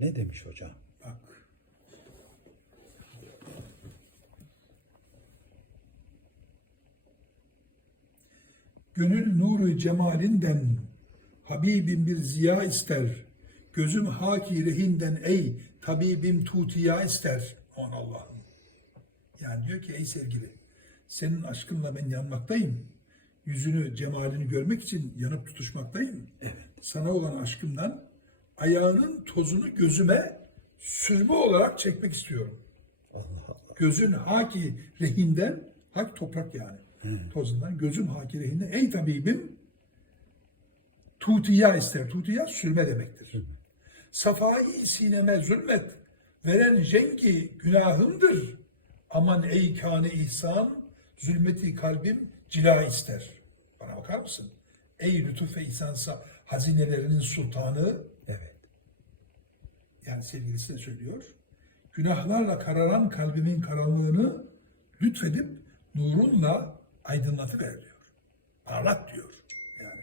Ne demiş hocam? Bak. Gönül nuru cemalinden Habibim bir ziya ister. Gözüm haki rehinden ey tabibim tutiya ister. Aman Allah'ım. Yani diyor ki ey sevgili senin aşkınla ben yanmaktayım. Yüzünü, cemalini görmek için yanıp tutuşmaktayım. Sana olan aşkımdan ayağının tozunu gözüme sürme olarak çekmek istiyorum. Allah Allah. Gözün haki rehinden, hak toprak yani tozundan, gözüm haki rehinden ey tabibim tutiya ister. Tutiya sürme demektir. Safayı sineme zulmet veren jengi günahımdır. Aman ey kâne ihsan zulmeti kalbim cila ister. Bana bakar mısın? Ey lütuf ve ihsansa hazinelerinin sultanı Evet. Yani sevgilisi de söylüyor. Günahlarla kararan kalbimin karanlığını lütfedip nurunla aydınlatıver diyor. Parlat diyor. Yani.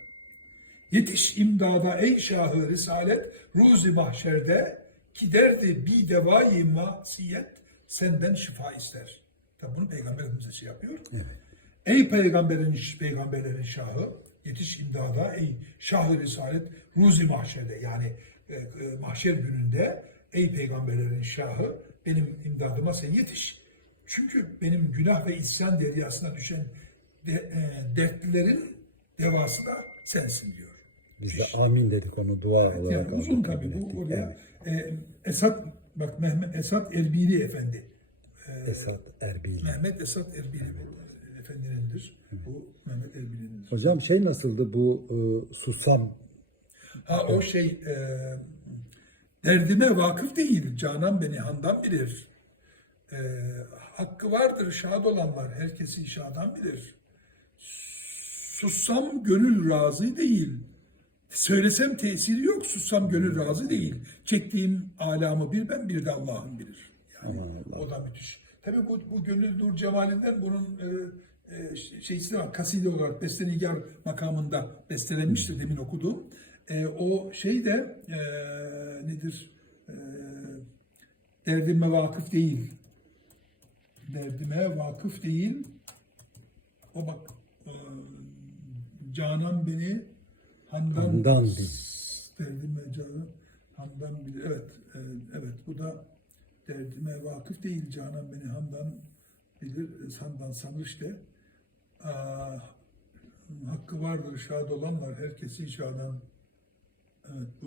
Yetiş imdada ey şahı risalet ruzi mahşerde ki derdi bi devayı masiyet senden şifa ister. Tabi bunu peygamberimize şey yapıyor. Ey peygamberin peygamberlerin şahı yetiş imdada ey şahı risalet ruzi mahşerde yani e, e, mahşer gününde ey peygamberlerin şahı benim imdadıma sen yetiş. Çünkü benim günah ve isyan deryasına düşen de, e, dertlilerin devası da sensin diyor. Biz de amin dedik onu dua olarak. Yani uzun tabii bu oraya. E, Esat bak Mehmet Esat Erbili Efendi. Evet. Esat Erbil. Mehmet Esat Erbili bu efendinindir. Bu Mehmet Erbili'nindir. Hocam şey nasıldı bu e, susam Ha o şey e, derdime vakıf değil. Canan beni handan bilir. E, hakkı vardır şad olanlar. Herkesi şadan bilir. Sussam gönül razı değil. Söylesem tesiri yok. Sussam gönül razı değil. Çektiğim alamı bir ben bir de Allah'ım bilir. Yani o da müthiş. Tabii bu, bu gönül nur cemalinden bunun e, e, şeysi de var. Kaside olarak bestenigar makamında bestelenmiştir demin okuduğum. E, o şey de e, nedir? E, derdime vakıf değil. Derdime vakıf değil. O bak e, Canan beni handan, Handan derdime canan handan bilir. Evet, e, evet bu da derdime vakıf değil. Canan beni handan bilir, handan sanır işte. Hakkı vardır şad olanlar, herkesi şadan. Evet,